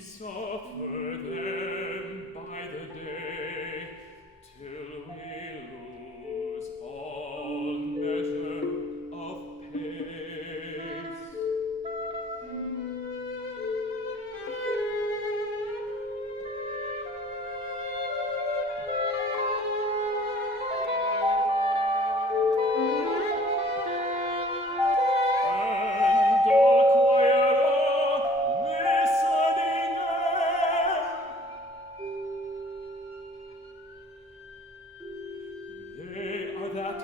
suffer them by the day, till we lose all measure of pace. And all quiet listening they are that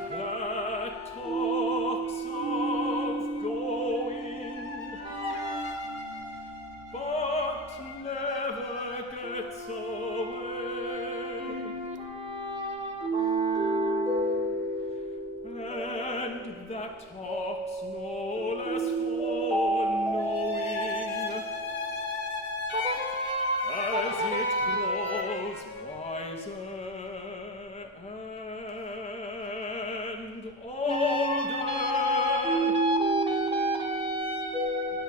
talks of going, but never gets away, and that talks no less for knowing, as it grows wiser and older,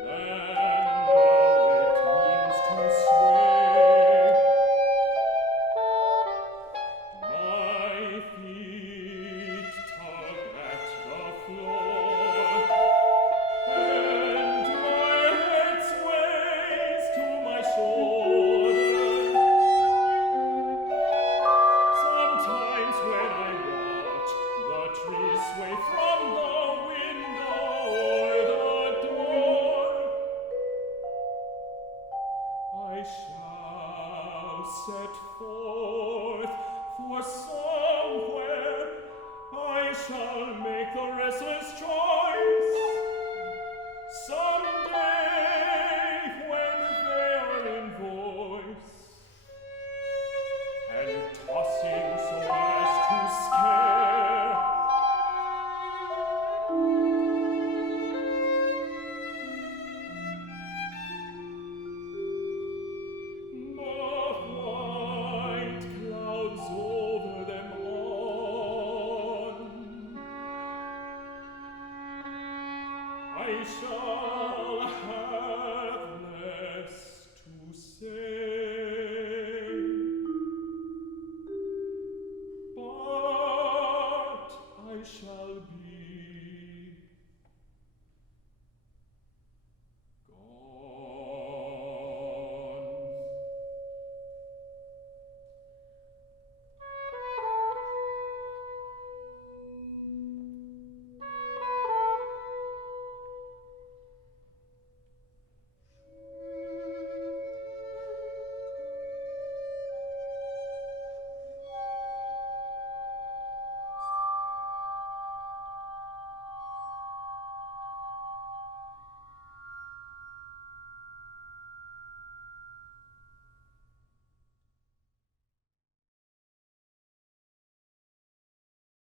than how it means to sway. My feet tug at the floor, and my head sways to my shoulder. Sometimes when I watch the trees sway from the window or the door, I shall set forth for somewhere. I shall make the restless choice.